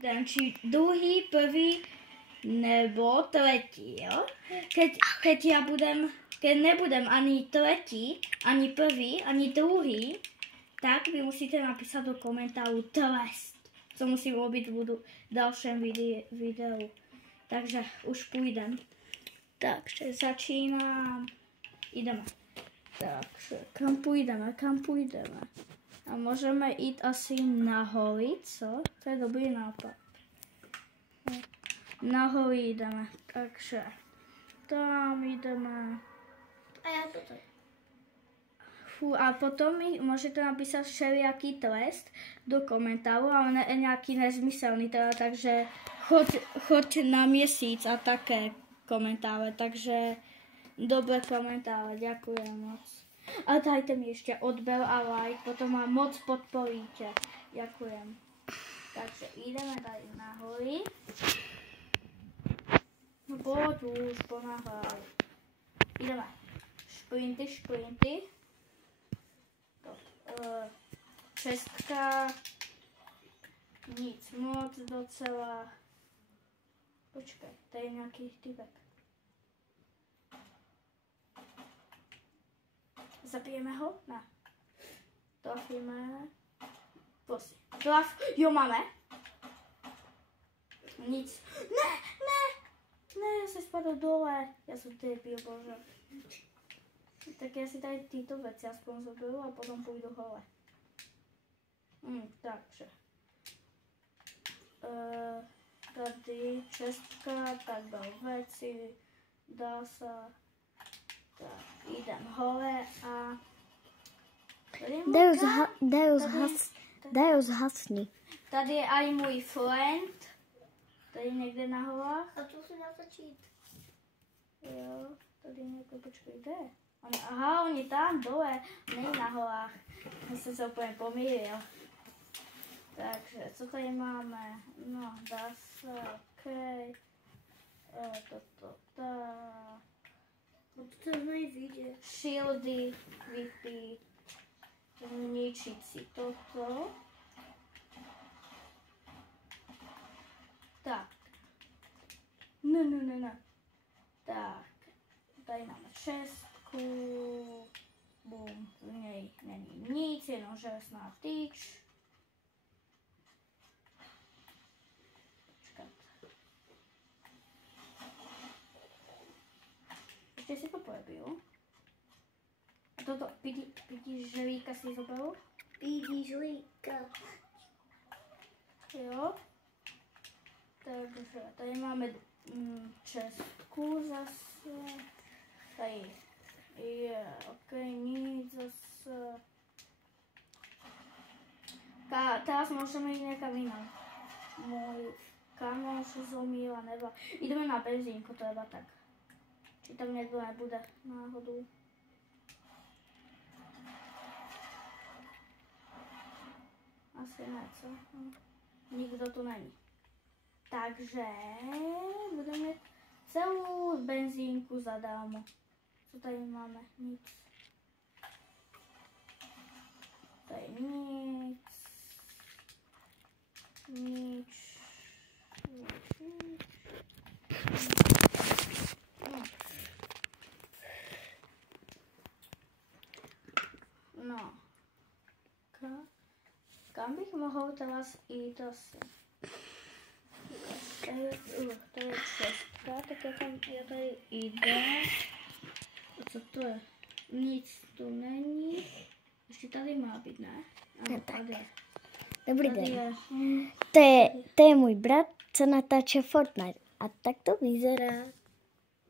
Ten či druhý, prvý nebo tretí, jo? Keď nebudem ani tretí, ani prvý, ani druhý, tak vy musíte napísať do komentáru trest, co musím robiť v ďalším videu. Takže už půjdem. Takže začínám. Ideme. Takže kam půjdeme? A můžeme jít asi na hory, co? To je dobrý nápad. Na hory jdeme, takže tam jdeme. A já toto. A potom mi můžete napísat všelijaký trest do komentáru, ale ne nějaký nezmyslný, teda, takže choď na měsíc a také komentáře, takže dobré komentáře, děkuji moc. A dajte mi ještě odběr a like, potom ma moc podporíte, děkujem. Takže jdeme tady nahory. No pojď už, ponáhľaj. Jdeme. Šprinty. Šestka. Nic moc docela. Počkej, tady je nějaký typek. Zabijeme ho? Ne. Trafíme. Prosím. Jo, máme. Nic. Ne, já se spadl dole. Já jsem debil, bože. Tak já si tady tyto věci aspoň zaberu a potom půjdu hole. Takže. Tady čestka, tak dal věci, dá se. Tak, jdem hole a... Daj ho zhasni. Tady je aj můj friend. Tady někde na horách. A tu se dá začít. Jo, tady někde, počkej, kde? Aha, oni tam dole, ne na horách. Já jsem se úplně pomýlil. Takže, co tady máme? No, dá se, okej. Toto, tak. To nejvíde. Shieldy, vypít. Ničit si toto. Tak. Ne. Tak. Tady máme šestku. Bum. V něj není nic, jenom železná tyč. Počkat. Ještě si to pojebil. A toto pidi želíka si zabil? Pidi želíka. Jo. Takže tady máme čestku zase. Tady je, nic zase. Teraz můžeme jít někam jinam. Můj kámoš zomíla, nebo jdeme na benzínku, treba tak. Či tam někdo nebude náhodou. Asi ne, co? Nikdo tu není. Takže budeme mít celou benzínku zadarmo. Co tady máme? Nic. Tady nic. No. Kam bych mohl teraz jít asi? To je šestka, tak já tady jde. A co to je? Nic tu není. Ještě tady má být, ne? Ano, tady je. Dobrý Tady den. je. To je můj brat, co natáče Fortnite. A tak to vyzerá.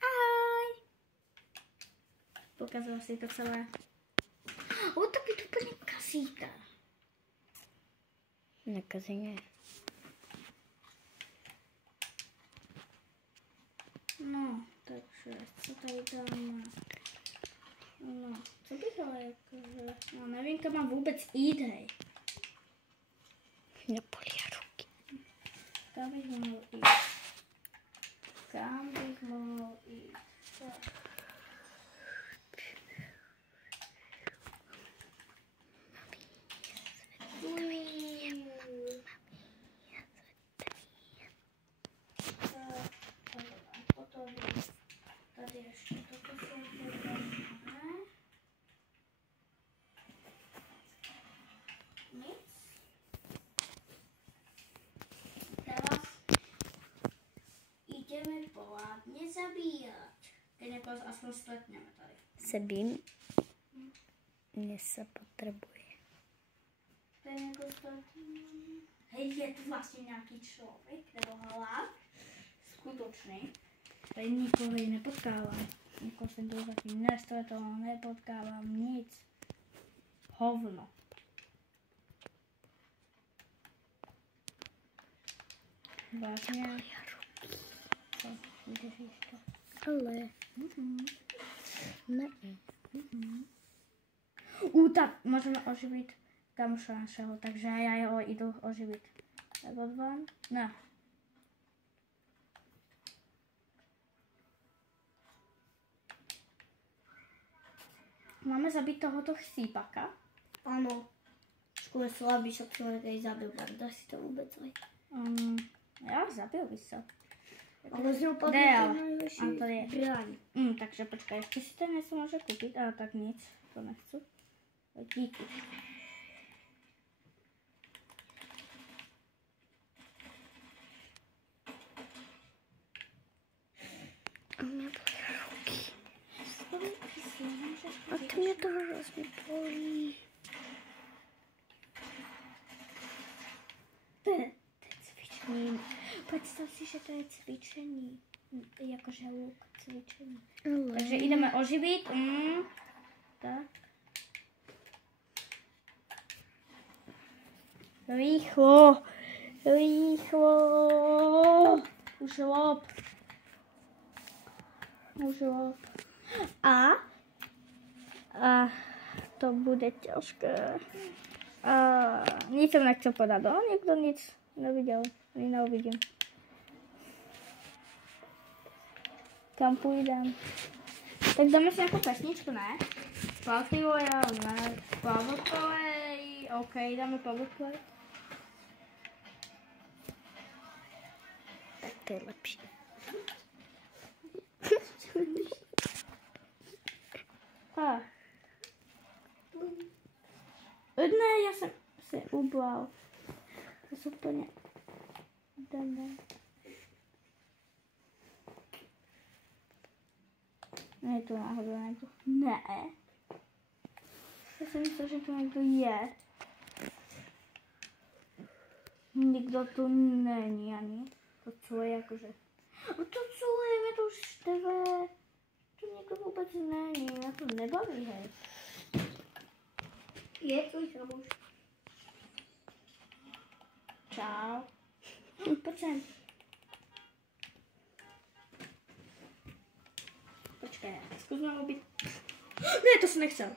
Ahoj. Pokazala si to celé. O, tak je to úplně kasíka. Nakazeně. No, takže co tady dáme? No, co bych ale jakože... No, nevím, kam mám vůbec jít, hej. Nebolí ruky. Kam bych mohl jít? Tak. kupovat, nezabíjat. Keď někoho aspoň stretneme tady. Sebím. Mně se potřebuje. To je někoho stretneme. Hej, je tu vlastně nějaký člověk, nebo hlad. Skutočný. Tady nikoho ji nepotkávám. Nikoho jsem tu zatím nestretol, nepotkávám nic. Hovno. Vážně. Co? Vydržíš to? Ale. Ne. Tak můžeme oživit kamoša našeho, takže já jeho jdu oživit. Nebo dva? Ne. Máme zabít tohoto chcípaka? Ano. Škoda slabý, však jsem ho tady zabil, dá si to vůbec aj. Já zabil by se. Ale z něho padl Kde jo? ten nejvyšší A tady je. zbraň. Takže počkej, ještě si to něco může koupit, ale tak nic, to nechci. Díky. A mě bolí ruky. A to mě to hrozně bolí. To je cvičení. Představ si, že to je cvičení. Jakože luk cvičení. Ale. Takže jdeme oživit. Tak. Rychlo. Rychlo. Už lop. A to bude těžké. Nic jsem nechtěl podat, no? Někdo nic neviděl, ani neuvidím. Kam půjdem? Tak dáme si nějakou pesničku, ne? Party Royale, ne? Powerplay, OK, dáme Powerplay. Tak to je lepší. Ne, já jsem se ubral. To jsou úplně... Ne, to náhodou někdo. Ne. Já jsem myslel, že to někdo je. Nikdo tu není ani. To co je jakože... A to co je, mě to už štve. To někdo vůbec není, já to nebaví, hej. Je tvůj kamoš. Čau. Pojď sem. Počkej, zkusme ubít. Ne, to jsem nechcel.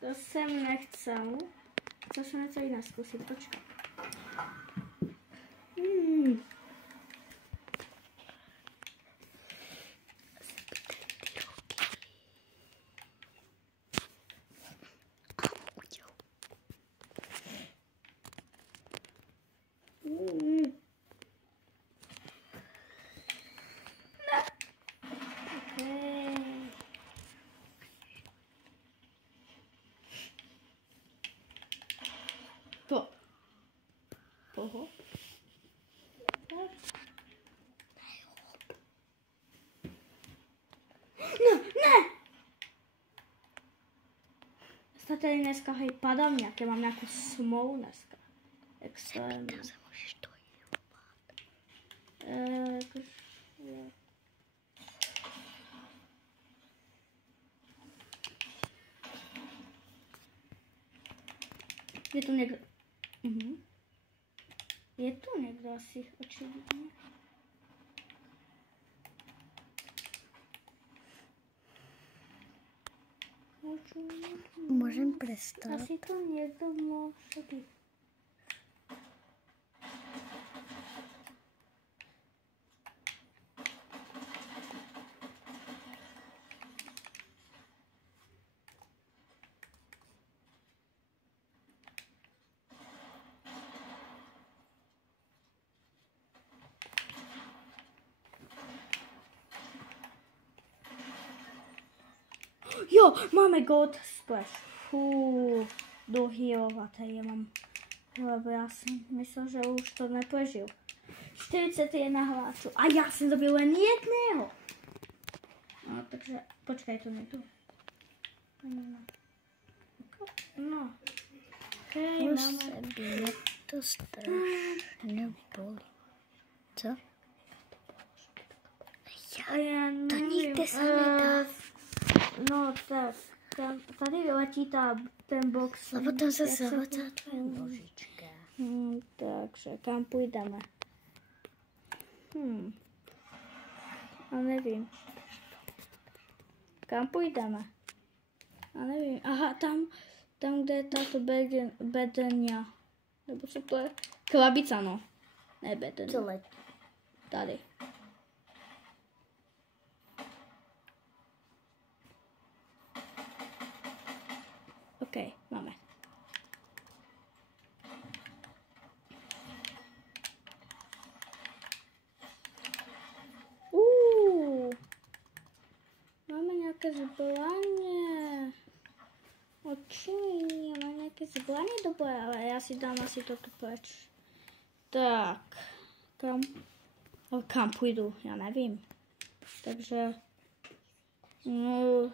To jsem nechcel. To jsem něco jiného zkusit, počkej. Oho. Ne! Já tady dneska hej padám nějak, já mám nějakou smlouvu dneska. Extrémně. Tam se můžeš dojít. Je tu někdo. Je tu někdo asi, očividně. Můžem přestat. Asi to někdo může být. Jo, máme God Splash. Fú, dlhý a tady je mám. Lebo já jsem myslel, že už to neprežil. 41 hráčů. A já jsem dobil len jedného. No, takže počkej, to nie tu. No. Hej, máme. Mě to strašně bolí. Co? Já To nevím, nikde se nedá. No tak, tady letí ten box. A potom se zahodá tvoje nožička. Takže kam půjdeme? A nevím. Kam půjdeme? A nevím. Aha, tam kde je tato bedenia. Nebo co to je? Krabica, no. Ne bedenia. Co letí? Tady. OK, máme. Máme nějaké zbraně. Očiní, máme nějaké zbraně dobré, ale já si dám asi toto pryč. Tak, kam půjdu, já nevím. Takže, no,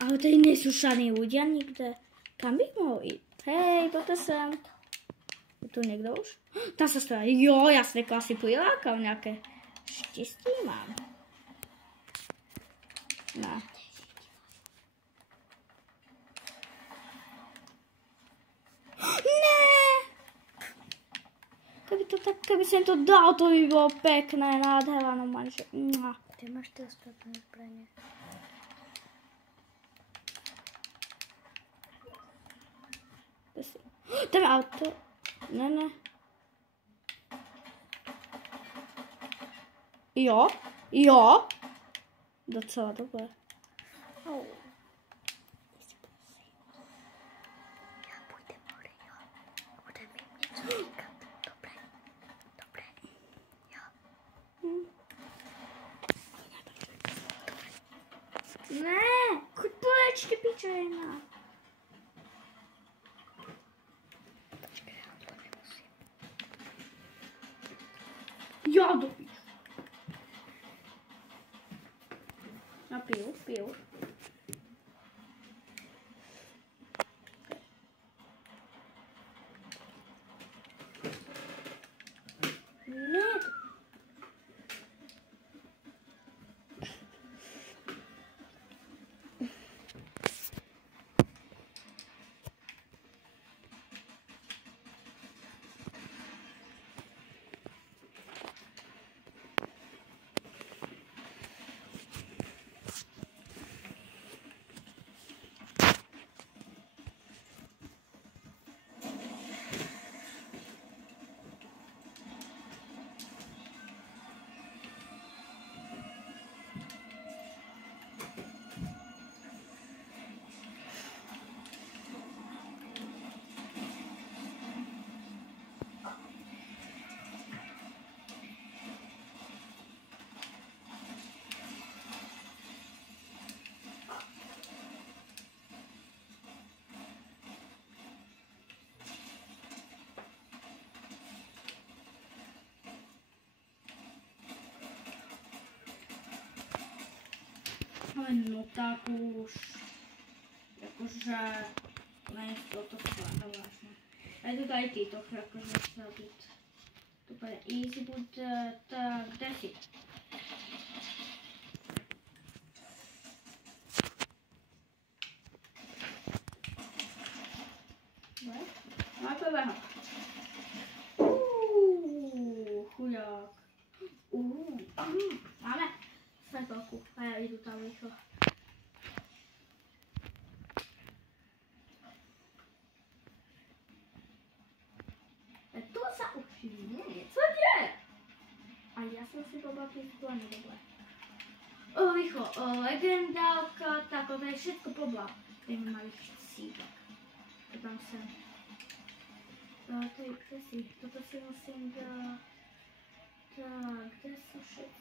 ale tady nejsou žádný ľudia nikde. Kam bych mohl jít? Hej, pojďte sem. Je tu někdo už? Ta se stojí. Jo, já se asi přilákal, nějaké štěstí mám. Ne. Ne! Keby jsem to dal, to by bylo pěkné, nádhera, no manže. Ty máš ty ostatné zbraně. Tam auto. Ne. Jo. Docela dobré. Oh. Já půjdem hore, jo. Budeme jim něco říkat. Dobré. Jo. Ne, chuť pryč, ty pičajna. Počkej, já to nemusím. Já dopíšu. Já piju. Ne. Ale no tak už, jakože, ne, toto skladá vlastně. A je to tady tyto, jakože zabít. To bude easy bude, tak 10. Máme prvého. Chudák. Máme. Světelku. A já jdu tam rychle. To za uši, co děje? A já jsem si pobatil plně dobre. Rychlo, legendálka, tak to je všetko pobla. Tady malý sípek. To tam jsem. To je kde si? Toto si musím dát. Tak, kde jsou všetko?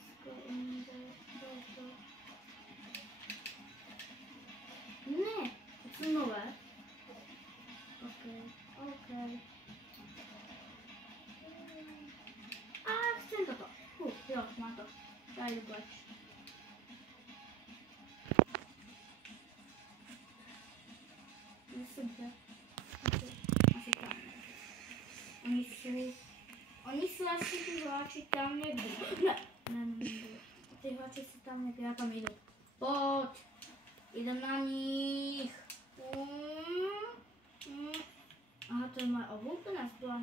tady vleč. Myslím, že asi tam. Oni jsou asi ty hráči tam někdy. Ne. Ty hráči jsou tam někdy, já tam jdu. Pojď. Jdem na nich. Aha, to je moje oblouka nezbyla.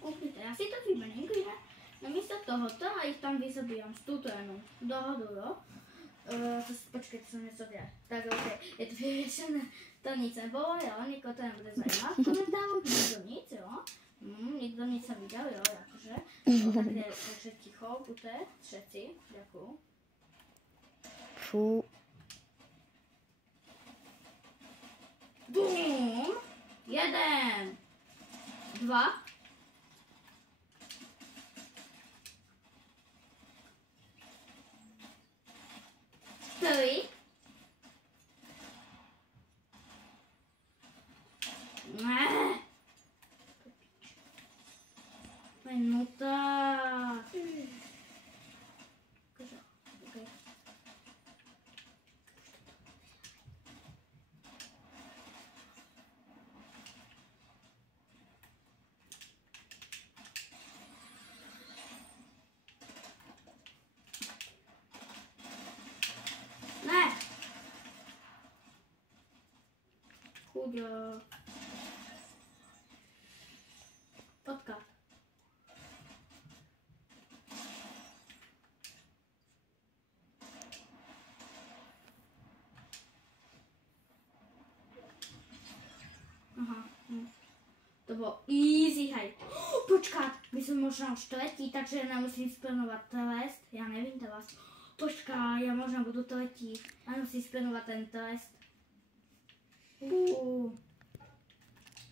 Koukněte, já si to vymením, namísto tohoto a jich tam vyzabíjám s touto jenom. Dohodu, jo? Počkejte, co něco dělat. Tak ok, je to vyvěšené. To nic nebylo, jo? Nikoho to nebude zajímat. Komentář, nikdo nic, jo? Nikdo nic neviděl, jo? Jakože. Takže ticho, buďte, třeci, děkuju. Fú. Bum! 1, 2. 3. Ne. No tak. Okay. Ne. Chudák. Potkat. Aha. To bylo easy hej. Počkat, my jsme možná už tretí, takže nemusím splnovat trest. Já nevím teraz. Počkaj, já možná budu tretí. A musím splnovat ten trest.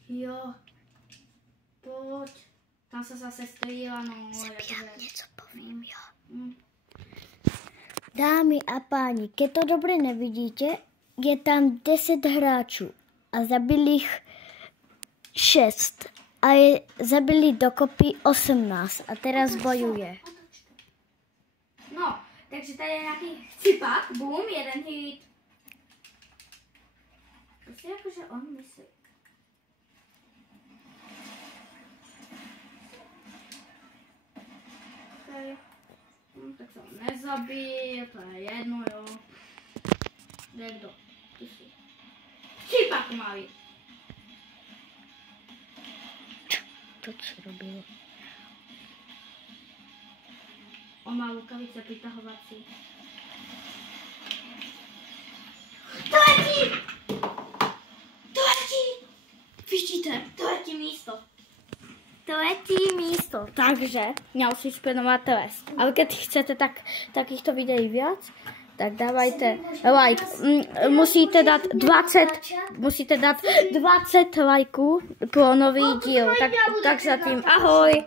Jo. Pojď. Tam se zase strýla, no. Já něco povím, jo. Dámy a páni, keď to dobře nevidíte, je tam 10 hráčů a zabili jich 6 a zabili dokopy 18 a teraz bojuje. No, takže tady je nějaký chcípak, boom, jeden hit. Prostě jakože on myslí. Okay. Tak se on nezabil, to je jedno, jo. Kde kdo? Ty jsi. Chcípak má být. To co robilo? On má rukavice přitahovací. To letí! To letí! Vidíte, to letí místo. To letí místo. Takže já musím splnovat trest. Ale když chcete takýchto videí víc, tak dávajte like. Musíte dát 20 lajků pro nový díl. Tak zatím ahoj.